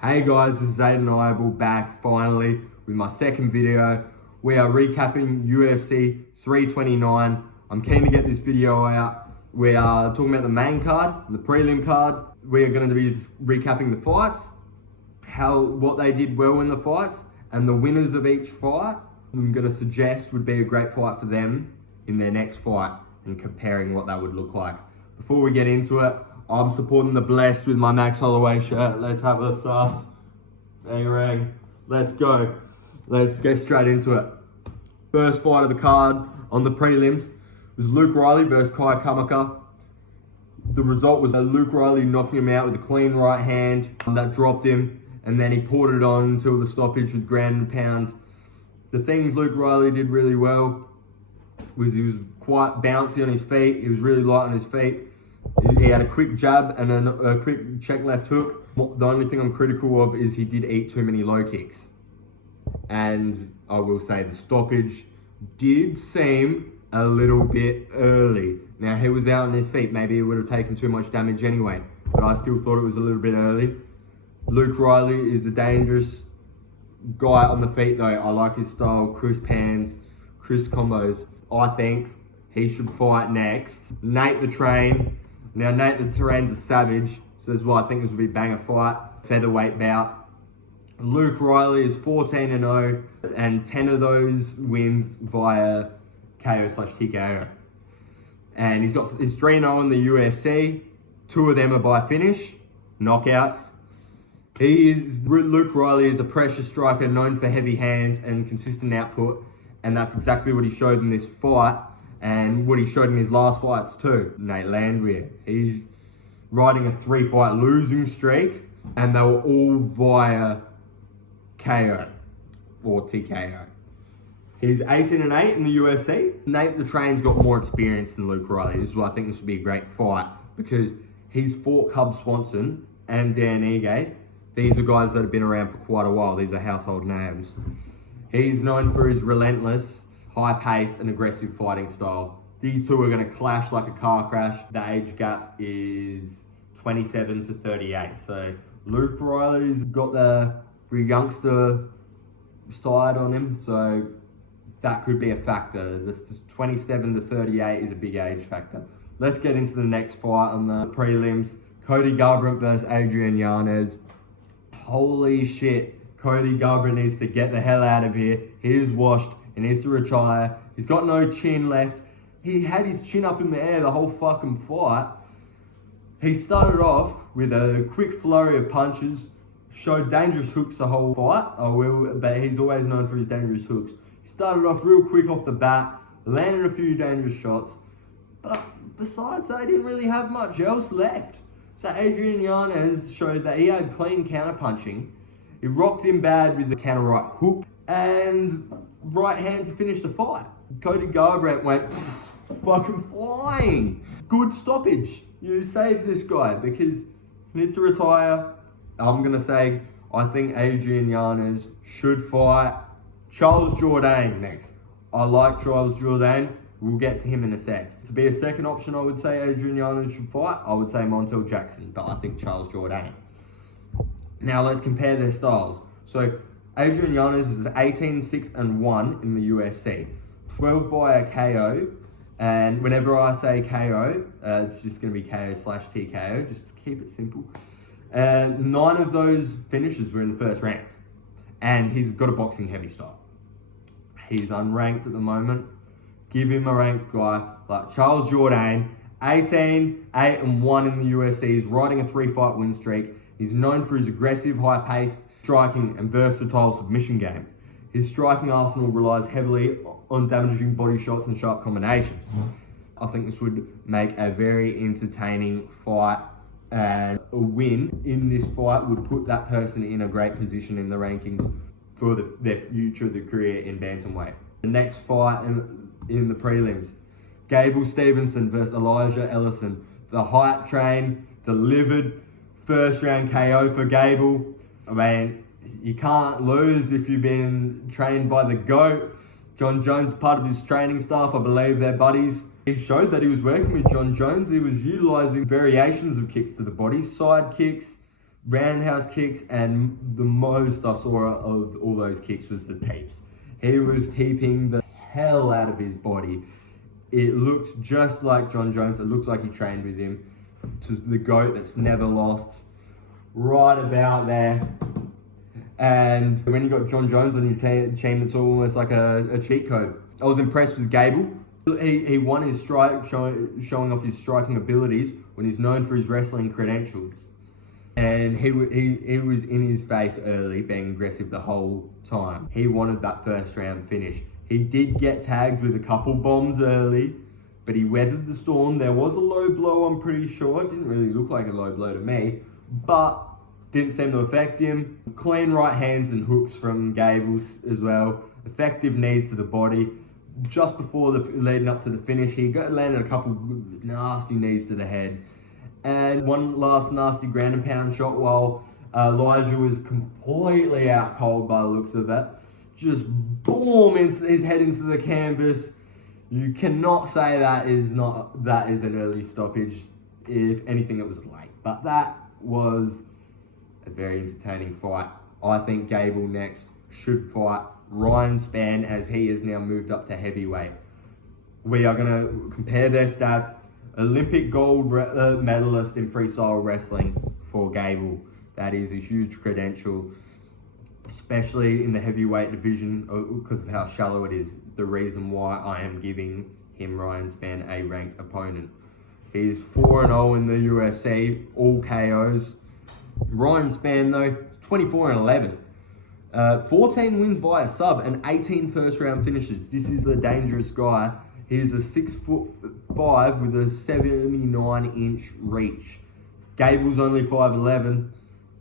Hey guys, this is Aiden Iable back finally with my second video. We are recapping UFC 329. I'm keen to get this video out. We are talking about the main card, the prelim card. We are going to be recapping the fights, what they did well in the fights, and the winners of each fight. I'm going to suggest would be a great fight for them in their next fight and comparing what that would look like. Before we get into it, I'm supporting the Blessed with my Max Holloway shirt. Let's have a sus. Bang. Let's go. Let's get straight into it. First fight of the card on the prelims was Luke Riley versus Kai Kamaka. The result was Luke Riley knocking him out with a clean right hand that dropped him, and then he poured it on until the stoppage with ground and pound. The things Luke Riley did really well was he was quite bouncy on his feet. He was really light on his feet. He had a quick jab and a quick check left hook. The only thing I'm critical of is he did eat too many low kicks. And I will say the stoppage did seem a little bit early. Now, he was out on his feet. Maybe he would have taken too much damage anyway. But I still thought it was a little bit early. Luke Riley is a dangerous guy on the feet though. I like his style, crisp hands, crisp combos. I think he should fight next Nate the Train. Now, Nate the Train's a savage, so that's why I think this will be a banger fight. Featherweight bout. Luke Riley is 14-0, and 10 of those wins via KO/TKO. And he's 3-0 in the UFC. 2 of them are by finish, knockouts. Luke Riley is a pressure striker known for heavy hands and consistent output, and that's exactly what he showed in this fight. And what he showed in his last fights too. Nate Landwehr, he's riding a 3-fight losing streak, and they were all via KO or TKO. He's 18-8 in the UFC. Nate the Train's got more experience than Luke Riley. This is why I think this would be a great fight, because he's fought Cub Swanson and Dan Ige. These are guys that have been around for quite a while. These are household names. He's known for his relentless, high-paced and aggressive fighting style. These two are going to clash like a car crash. The age gap is 27 to 38. So Luke Riley's got the youngster side on him, so that could be a factor. The 27 to 38 is a big age factor. Let's get into the next fight on the prelims. Cody Garbrandt versus Adrian Yanez. Holy shit, Cody Garbrandt needs to get the hell out of here. He is washed. He needs to retire. He's got no chin left. He had his chin up in the air the whole fucking fight. He started off with a quick flurry of punches, showed dangerous hooks the whole fight, but he's always known for his dangerous hooks. He started off real quick off the bat, landed a few dangerous shots, but besides that, he didn't really have much else left. So Adrian Yanez showed that he had clean counter-punching. He rocked him bad with the counter right hook and right hand to finish the fight. Cody Garbrandt went fucking flying. Good stoppage. You saved this guy because he needs to retire. I'm going to say I think Adrian Yanez should fight Charles Jourdain next. I like Charles Jourdain. We'll get to him in a sec. To be a second option, I would say Adrian Yanez should fight. I would say Montel Jackson, but I think Charles Jourdain. Now let's compare their styles. So Adrian Yanez is 18-6-1 in the UFC, 12 via KO, and whenever I say KO, it's just going to be KO/TKO, just to keep it simple. 9 of those finishes were in the first round, and he's got a boxing heavy style. He's unranked at the moment. Give him a ranked guy like Charles Jourdain, 18-8-1 in the UFC. He's riding a 3-fight win streak. He's known for his aggressive, high-paced striking and versatile submission game. His striking arsenal relies heavily on damaging body shots and sharp combinations. I think this would make a very entertaining fight, and a win in this fight would put that person in a great position in the rankings for their future, their career in bantamweight. The next fight in the prelims, Gable Stevenson versus Elijah Ellison. The hype train delivered. First round KO for Gable. I mean, you can't lose if you've been trained by the GOAT. John Jones, part of his training staff, I believe they're buddies. He showed that he was working with John Jones. He was utilising variations of kicks to the body, side kicks, roundhouse kicks, and the most I saw of all those kicks was the teeps. He was teeping the hell out of his body. It looked just like John Jones. It looked like he trained with him. To the GOAT that's never lost, right about there. And when you got John Jones on your team, it's almost like a cheat code. I was impressed with Gable. He won his strike, showing off his striking abilities when he's known for his wrestling credentials. And he was in his face early, being aggressive the whole time. He wanted that first round finish. He did get tagged with a couple bombs early, but he weathered the storm. There was a low blow, I'm pretty sure. It didn't really look like a low blow to me, but didn't seem to affect him. Clean right hands and hooks from Gables as well. Effective knees to the body. Just before leading up to the finish, he landed a couple nasty knees to the head. And one last nasty ground and pound shot while Elijah was completely out cold by the looks of it. Just boom, into his head into the canvas. You cannot say that is an early stoppage. If anything, it was late. But that was a very entertaining fight. I think Gable next should fight Ryan Spann, as he has now moved up to heavyweight. We are going to compare their stats. Olympic gold medalist in freestyle wrestling for Gable. That is a huge credential, especially in the heavyweight division because of how shallow it is. The reason why I am giving him, Ryan Spann, a ranked opponent. He's 4-0 in the UFC, all KOs. Ryan Spann, though, 24-11. 14 wins via sub and 18 first round finishes. This is a dangerous guy. He's a 6'5" with a 79-inch reach. Gable's only 5'11".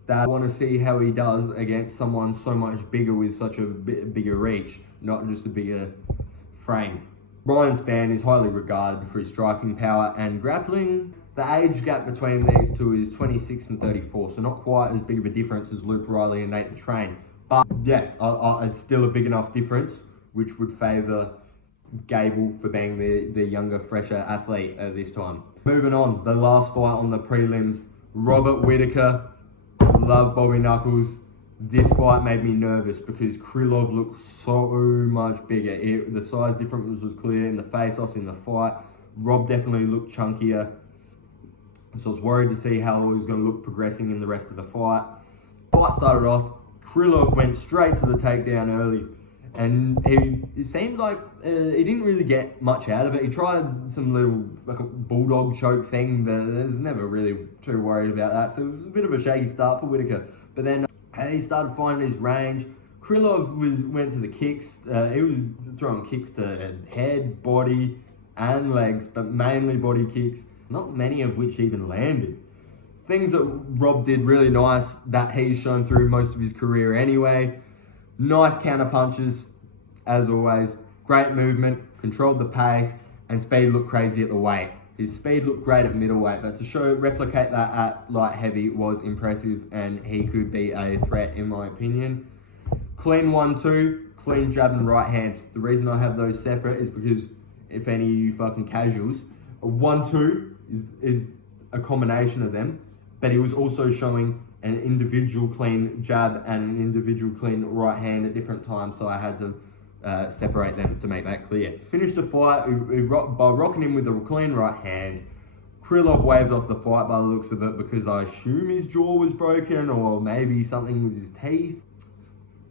I want to see how he does against someone so much bigger with such a bigger reach, not just a bigger frame. Ryan Spann is highly regarded for his striking power and grappling. The age gap between these two is 26 and 34, so not quite as big of a difference as Luke Riley and Nate the Train. But yeah, it's still a big enough difference, which would favour Gable for being the younger, fresher athlete this time. Moving on, the last fight on the prelims, Robert Whittaker. Love Bobby Knuckles. This fight made me nervous because Krylov looked so much bigger. The size difference was clear in the face-offs, in the fight. Rob definitely looked chunkier. So I was worried to see how he was going to look progressing in the rest of the fight. Fight started off. Krylov went straight to the takedown early. And it seemed like he didn't really get much out of it. He tried some little like a bulldog choke thing, but I was never really too worried about that. So it was a bit of a shaky start for Whittaker. But then he started finding his range. Krylov went to the kicks. He was throwing kicks to head, body, and legs, but mainly body kicks, not many of which even landed. Things that Rob did really nice that he's shown through most of his career anyway. Nice counter punches, as always. Great movement, controlled the pace, and speed looked crazy at the weight. His speed looked great at middleweight, but to replicate that at light heavy was impressive, and he could be a threat in my opinion. Clean 1-2, clean jab and right hand. The reason I have those separate is because if any of you fucking casuals, a 1-2 is a combination of them, but he was also showing an individual clean jab and an individual clean right hand at different times, so I had to separate them to make that clear. Finished the fight by rocking him with a clean right hand. Krylov waved off the fight by the looks of it because I assume his jaw was broken or maybe something with his teeth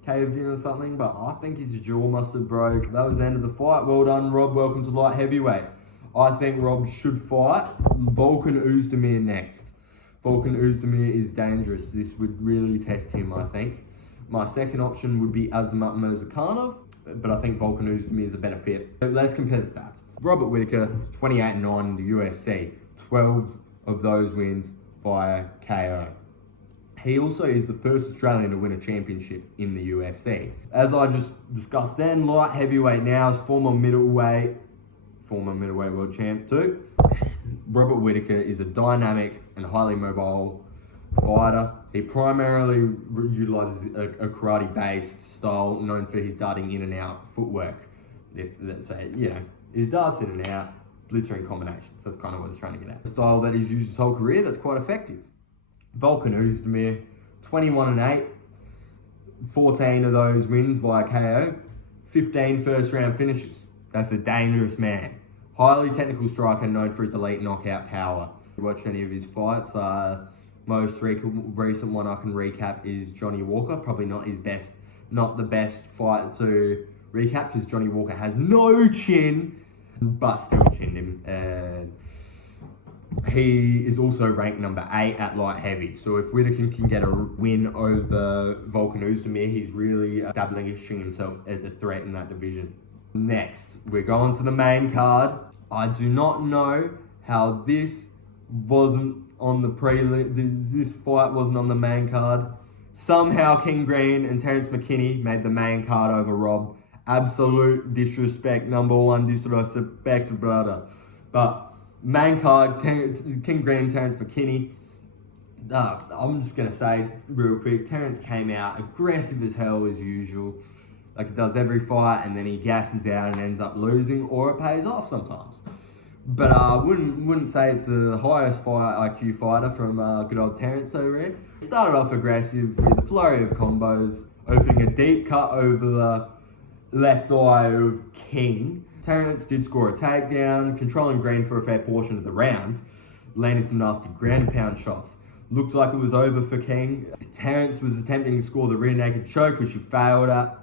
caved in or something, but I think his jaw must have broke. That was the end of the fight. Well done, Rob. Welcome to light heavyweight. I think Rob should fight Volkan Oezdemir next. Volkan Oezdemir is dangerous. This would really test him, I think. My second option would be Azamat Mirzakhanov, but I think Volkan Oezdemir is a better fit. Let's compare the stats. Robert Whittaker, 28-9 in the UFC, 12 of those wins via KO. He also is the first Australian to win a championship in the UFC. As I just discussed then, light heavyweight now is former middleweight world champ too. Robert Whittaker is a dynamic and highly mobile fighter. He primarily utilises a karate-based style known for his darting in and out footwork. Let's say, he darts in and out, blitzering combinations. That's kind of what he's trying to get at. A style that he's used his whole career that's quite effective. Volkan Oezdemir, 21-8, 14 of those wins via KO, 15 first round finishes. That's a dangerous man. Highly technical striker known for his elite knockout power. If you watch any of his fights, most recent one I can recap is Johnny Walker. Probably not the best fight to recap because Johnny Walker has no chin, but still chinned him. And he is also ranked number 8 at light heavy. So if Whittaker can get a win over Volkan Oezdemir, he's really establishing himself as a threat in that division. Next, we're going to the main card. I do not know how this wasn't on the this fight wasn't on the main card. Somehow King Green and Terence McKinney made the main card over Rob. Absolute disrespect, number one disrespect, brother. But main card, King Green, Terence McKinney. I'm just going to say real quick, Terence came out aggressive as hell as usual, like it does every fight, and then he gasses out and ends up losing, or it pays off sometimes. But I wouldn't say it's the highest IQ fighter from good old Terence over here. Started off aggressive with a flurry of combos, opening a deep cut over the left eye of King. Terence did score a takedown, controlling Green for a fair portion of the round, landed some nasty ground and pound shots. Looked like it was over for King. Terence was attempting to score the rear naked choke, which he failed at.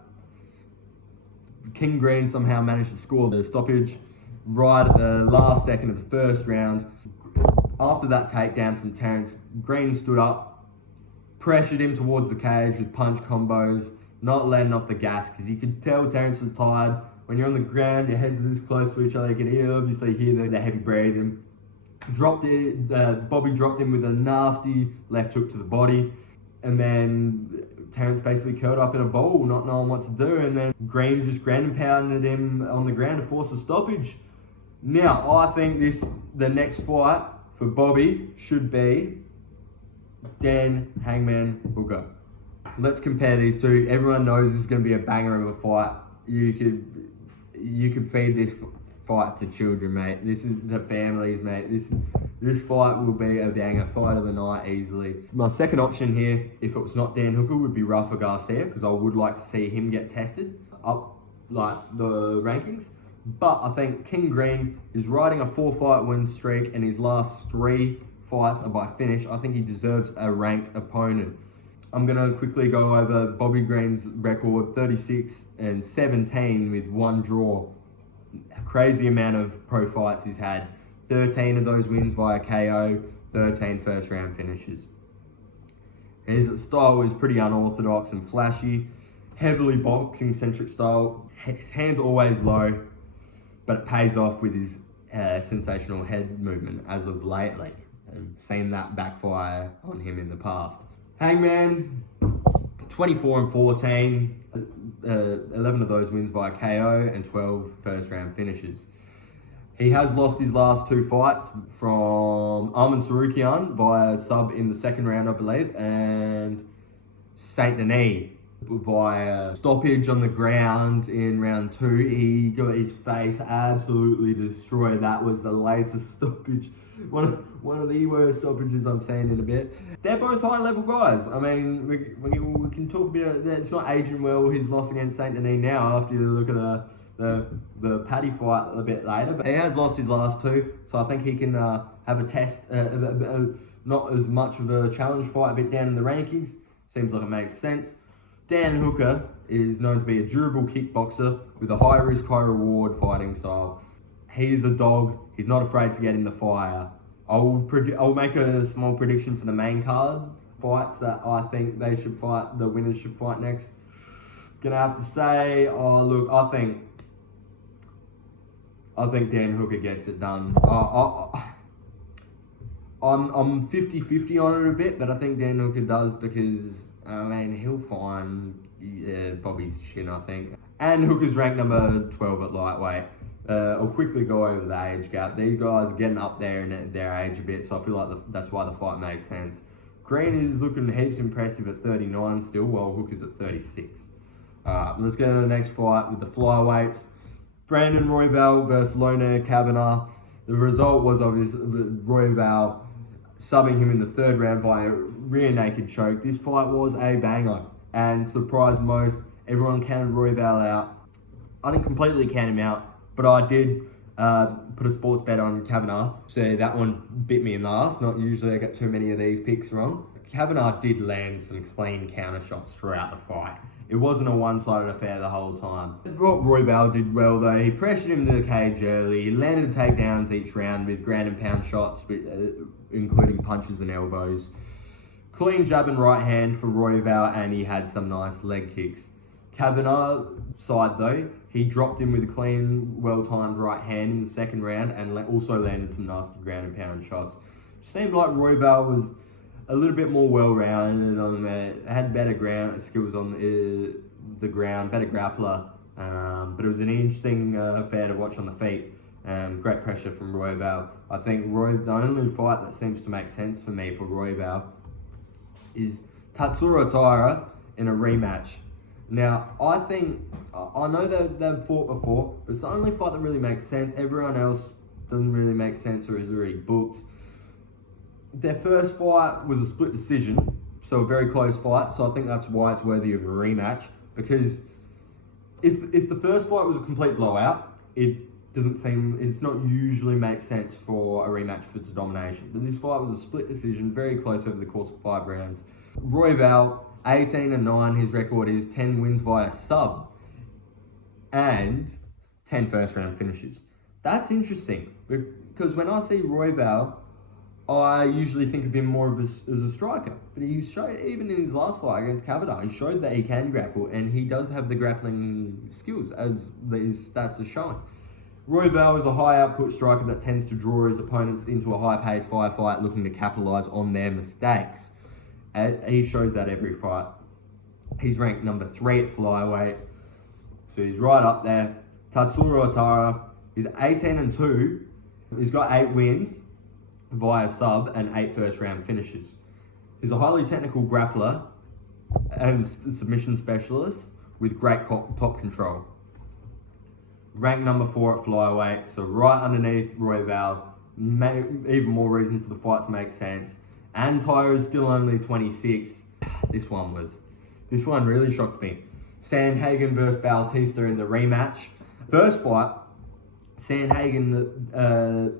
King Green somehow managed to score the stoppage right at the last second of the first round. After that takedown from Terence, Green stood up, pressured him towards the cage with punch combos, not letting off the gas because you could tell Terence was tired. When you're on the ground, your heads are this close to each other, you can obviously hear the heavy breathing. Bobby dropped him with a nasty left hook to the body, and then Terence basically curled up in a ball, not knowing what to do, and then Green just ground and pounded him on the ground to force a stoppage. Now, I think the next fight for Bobby should be Dan Hangman Hooker. Let's compare these two. Everyone knows this is going to be a banger of a fight. You could feed this fight to children, mate. This is the families, mate. This fight will be a banger, fight of the night easily. My second option here, if it was not Dan Hooker, would be Rafa Garcia, because I would like to see him get tested up like the rankings. But I think King Green is riding a 4-fight win streak, and his last 3 fights are by finish. I think he deserves a ranked opponent. I'm going to quickly go over Bobby Green's record, 36-17 with 1 draw. A crazy amount of pro fights he's had. 13 of those wins via KO, 13 first round finishes. His style is pretty unorthodox and flashy, heavily boxing centric style. His hands always low, but it pays off with his sensational head movement as of lately. I've seen that backfire on him in the past. Hangman, 24-14, 11 of those wins via KO and 12 first round finishes. He has lost his last 2 fights from Arman Sarukian via sub in the second round, I believe, and Saint Denis via stoppage on the ground in round 2. He got his face absolutely destroyed. That was the latest stoppage. One of the worst stoppages I've seen in a bit. They're both high-level guys. I mean, we can talk a bit. It's not aging well, his loss against Saint Denis now after you look at the Paddy fight a bit later. But he has lost his last 2, so I think he can have a test, not as much of a challenge fight, a bit down in the rankings. Seems like it makes sense. Dan Hooker is known to be a durable kickboxer with a high-risk, high-reward fighting style. He's a dog. He's not afraid to get in the fire. I'll make a small prediction for the main card fights that I think they should fight. The winners should fight next. Gonna have to say, look, I think Dan Hooker gets it done. I'm 50-50 on it a bit, but I think Dan Hooker does because, I mean, he'll find Bobby's chin, I think. And Hooker's ranked number 12 at lightweight. I'll quickly go over the age gap. These guys are getting up there in their age a bit, so I feel like that's why the fight makes sense. Green is looking heaps impressive at 39 still, while Hooker's at 36. Let's get to the next fight with the flyweights. Brandon Royval versus Lona Kavanagh. The result was obviously Royval subbing him in the 3rd round via rear naked choke. This fight was a banger and surprised most. Everyone counted Royval out. I didn't completely count him out, but I did put a sports bet on Kavanagh. So that one bit me in the ass. Not usually I get too many of these picks wrong. Kavanagh did land some clean counter shots throughout the fight. It wasn't a one-sided affair the whole time. Royval did well though. He pressured him to the cage early. He landed takedowns each round with ground and pound shots, including punches and elbows. Clean jab and right hand for Royval, and he had some nice leg kicks. Kavanagh side though, he dropped him with a clean, well-timed right hand in the second round and also landed some nasty ground and pound shots. Seemed like Royval was a little bit more well-rounded on there, had better ground skills on the ground, better grappler, but it was an interesting affair to watch on the feet. Great pressure from Royval. I think the only fight that seems to make sense for me for Royval is Tatsuro Taira in a rematch. Now, I know that they've fought before, but it's the only fight that really makes sense. Everyone else doesn't really make sense or is already booked. Their first fight was a split decision, so a very close fight, so I think that's why it's worthy of a rematch, because if the first fight was a complete blowout, it's not usually makes sense for a rematch for its domination. But this fight was a split decision, very close over the course of 5 rounds. Royval, 18-9, his record is 10 wins via sub and 10 first round finishes. That's interesting, because when I see Royval, I usually think of him more as a striker, but he showed, even in his last fight against Kavanagh, he showed that he can grapple, and he does have the grappling skills, as his stats are showing. Royval is a high output striker that tends to draw his opponents into a high-paced firefight looking to capitalise on their mistakes. He shows that every fight. He's ranked number 3 at flyweight, so he's right up there. Tatsuro Taira is 18-2. He's got 8 wins via sub and 8 first round finishes. He's a highly technical grappler and submission specialist with great top control. Ranked number 4 at flyweight, so right underneath Royval. Even more reason for the fight to make sense. And Taira is still only 26. This one really shocked me. Sandhagen versus Bautista in the rematch. First fight, Sandhagen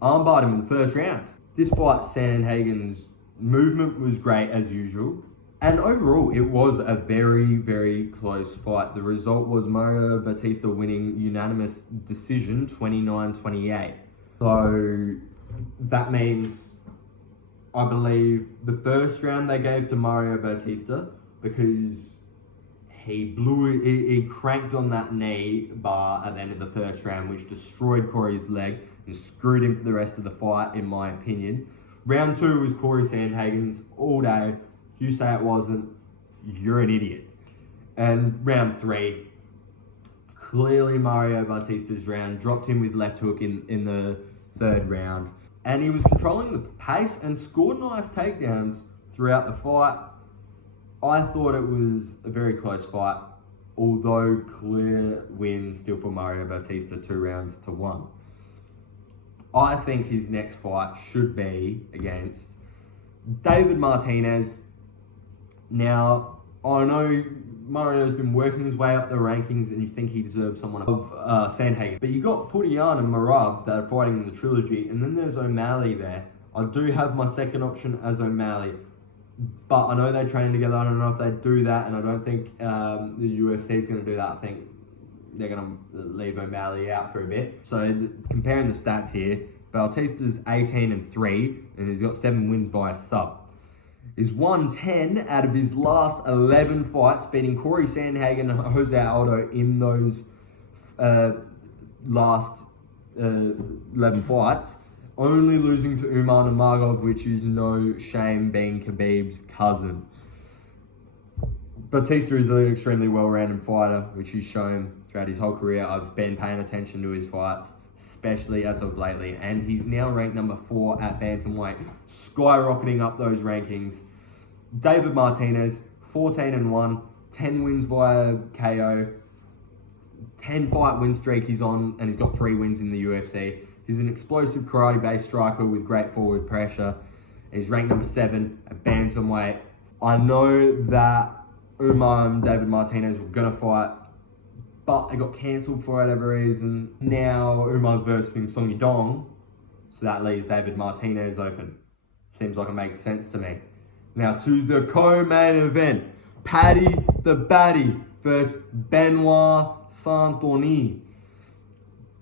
armbarred him in the first round. This fight, Sandhagen's movement was great as usual. And overall, it was a very, very close fight. The result was Mario Bautista winning unanimous decision, 29-28. So that means, I believe, the first round they gave to Mario Bautista because he cranked on that knee bar at the end of the first round, which destroyed Corey's leg and screwed him for the rest of the fight, in my opinion. Round 2 was Corey Sandhagen's all day. If you say it wasn't, you're an idiot. And round 3, clearly Mario Bautista's round, dropped him with left hook in the 3rd round. And he was controlling the pace and scored nice takedowns throughout the fight. I thought it was a very close fight, although clear win still for Mario Bautista, 2-1. I think his next fight should be against David Martinez. Now, I know Mario's been working his way up the rankings and you think he deserves someone of Sandhagen. But you got Putian and Marab that are fighting in the trilogy, and then there's O'Malley there. I do have my second option as O'Malley, but I know they train together. I don't know if they do that, and I don't think the UFC is going to do that. I think they're going to leave O'Malley out for a bit. So comparing the stats here, Bautista's 18-3, and he's got 7 wins via sub. He's won 10 out of his last 11 fights, beating Corey Sandhagen and Jose Aldo in those last 11 fights, only losing to Umar Nurmagomedov, which is no shame being Khabib's cousin. Bautista is an extremely well-rounded fighter, which he's shown throughout his whole career. I've been paying attention to his fights, especially as of lately, and he's now ranked number 4 at bantamweight, skyrocketing up those rankings. David Martinez, 14-1, 10 wins via KO, 10 fight win streak he's on, and he's got 3 wins in the UFC. He's an explosive karate-based striker with great forward pressure. He's ranked number 7 at bantamweight. I know that Umar and David Martinez were gonna fight, but it got cancelled for whatever reason. Now Umar's versing Song Yadong, so that leaves David Martinez open. Seems like it makes sense to me. Now to the co-main event, Paddy the Baddy versus Benoit Saint-Denis.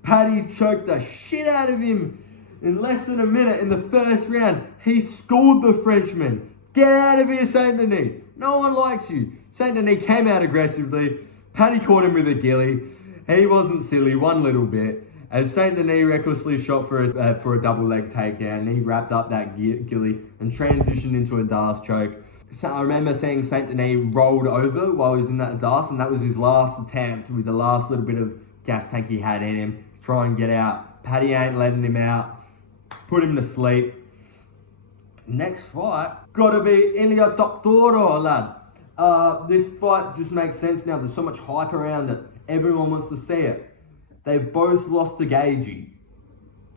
Paddy choked the shit out of him in less than a minute in the first round. He schooled the Frenchman. Get out of here, Saint-Denis. No one likes you. Saint-Denis came out aggressively. Paddy caught him with a gilly. He wasn't silly one little bit. As Saint-Denis recklessly shot for a double leg takedown, he wrapped up that gilly and transitioned into a Das choke. So I remember seeing Saint-Denis rolled over while he was in that Das, and that was his last attempt with the last little bit of gas tank he had in him to try and get out. Paddy ain't letting him out. Put him to sleep. Next fight, gotta be Ilia Topuria, lad. This fight just makes sense now. There's so much hype around it. Everyone wants to see it. They've both lost to Gaethje,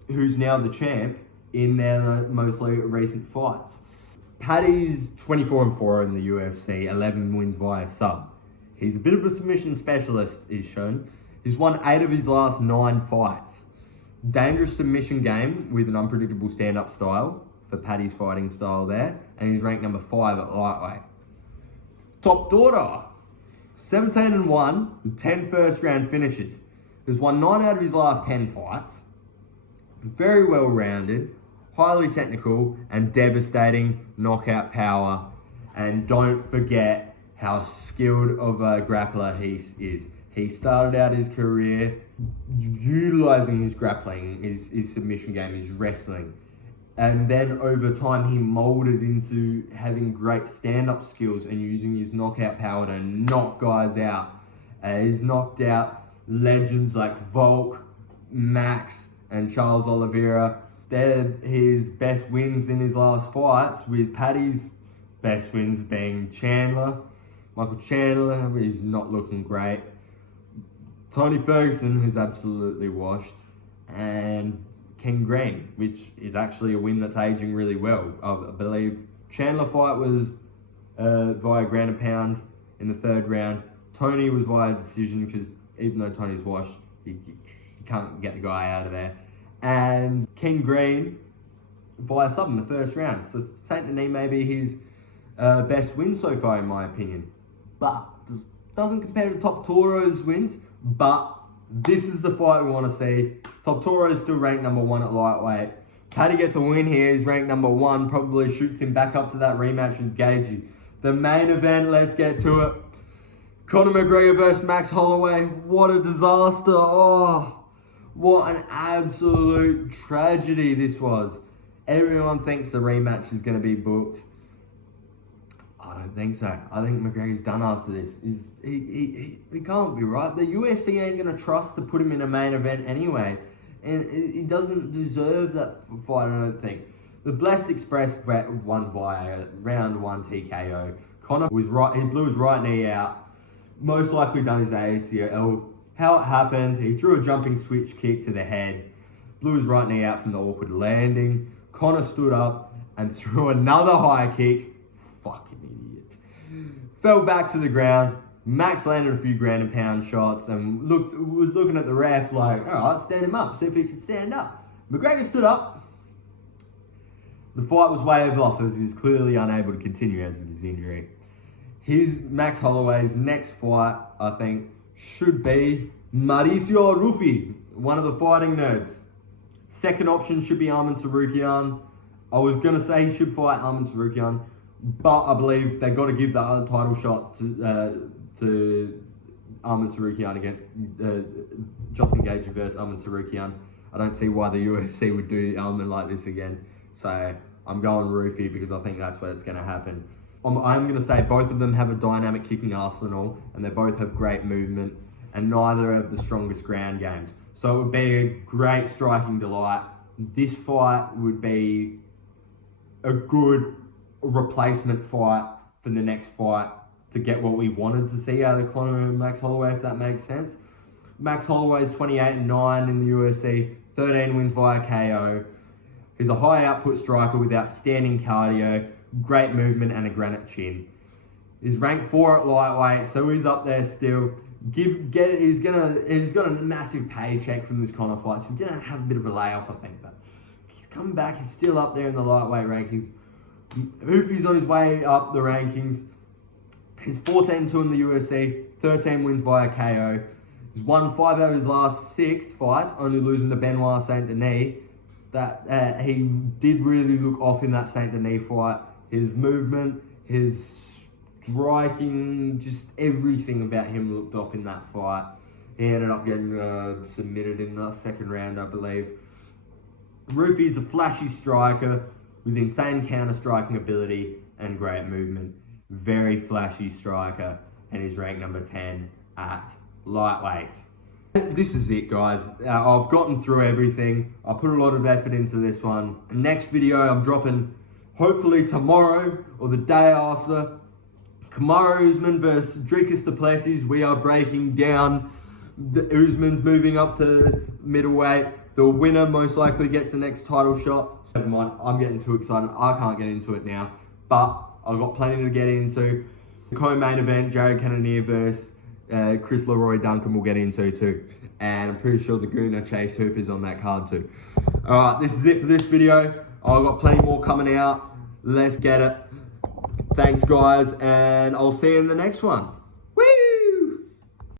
who's now the champ, in their mostly recent fights. Paddy's 24-4 in the UFC, 11 wins via sub. He's a bit of a submission specialist, is shown. He's won 8 of his last 9 fights. Dangerous submission game with an unpredictable stand-up style for Paddy's fighting style there, and he's ranked number 5 at lightweight. Topuria, 17-1 with 10 first-round finishes. He's won 9 out of his last 10 fights. Very well-rounded, highly technical, and devastating knockout power. And don't forget how skilled of a grappler he is. He started out his career utilising his grappling, his submission game, his wrestling. And then over time, he moulded into having great stand-up skills and using his knockout power to knock guys out. He's knocked out legends like Volk, Max, and Charles Oliveira. They're his best wins in his last fights, with Paddy's best wins being Chandler. Michael Chandler is not looking great. Tony Ferguson, who's absolutely washed. And King Green, which is actually a win that's aging really well. I believe Chandler fight was via ground and pound in the 3rd round. Tony was via decision because even though Tony's washed, you can't get the guy out of there. And King Green via sub in the 1st round. So Saint-Denis may be his best win so far, in my opinion. But this doesn't compare to Topuria's wins. But this is the fight we want to see. Topuria is still ranked number 1 at lightweight. Paddy gets a win here. He's ranked number 1. Probably shoots him back up to that rematch with Gaethje. The main event, let's get to it. Conor McGregor versus Max Holloway. What a disaster. Oh, what an absolute tragedy this was. Everyone thinks the rematch is going to be booked. I don't think so. I think McGregor's done after this. He can't be, right? The UFC ain't going to trust to put him in a main event anyway. And he doesn't deserve that fight, I don't think. The Blessed Express won via round 1 TKO. Conor was right. He blew his right knee out. Most likely done his ACL. How it happened, he threw a jumping switch kick to the head. Blew his right knee out from the awkward landing. Conor stood up and threw another high kick. Fucking idiot. Fell back to the ground. Max landed a few ground and pound shots and was looking at the ref like, all right, stand him up, see if he can stand up. McGregor stood up. The fight was waved off as he was clearly unable to continue as of his injury. Max Holloway's next fight, I think, should be Mauricio Rufy, one of the fighting nerds. Second option should be Arman Tsarukyan. I was going to say he should fight Arman Tsarukyan, but I believe they got to give the other title shot to Arman Tsarukyan against Justin Gaethje versus Arman Tsarukyan. I don't see why the UFC would do Arman like this again. So I'm going Rufy because I think that's where it's going to happen. I'm going to say both of them have a dynamic kicking arsenal and they both have great movement and neither have the strongest ground games. So it would be a great striking delight. This fight would be a good replacement fight for the next fight to get what we wanted to see out of Conor and Max Holloway, if that makes sense. Max Holloway's 28-9 in the UFC, 13 wins via KO. He's a high output striker with outstanding cardio, great movement and a granite chin. He's ranked 4 at lightweight, so he's up there still. He's got a massive paycheck from this kind of fight, so he's gonna have a bit of a layoff, I think. But he's coming back. He's still up there in the lightweight rankings. Hoofy's on his way up the rankings. He's 14-2 in the UFC, 13 wins via KO. He's won 5 out of his last 6 fights, only losing to Benoit Saint Denis. That he did really look off in that Saint Denis fight. His movement, his striking, just everything about him looked off in that fight. He ended up getting submitted in the second round, I believe. Rufy's a flashy striker with insane counter-striking ability and great movement. Very flashy striker, and he's ranked number 10 at lightweight. This is it, guys. I've gotten through everything. I put a lot of effort into this one. Next video I'm dropping hopefully tomorrow or the day after. Kamaru Usman versus Dricus du Plessis. We are breaking down. Usman's moving up to middleweight. The winner most likely gets the next title shot. Never mind, I'm getting too excited. I can't get into it now, but I've got plenty to get into. The co-main event, Jared Cannonier versus Chris Leroy Duncan, we'll get into too. And I'm pretty sure the Gooner Chase Hooper's on that card too. Alright, this is it for this video. I've got plenty more coming out. Let's get it. Thanks guys, and I'll see you in the next one.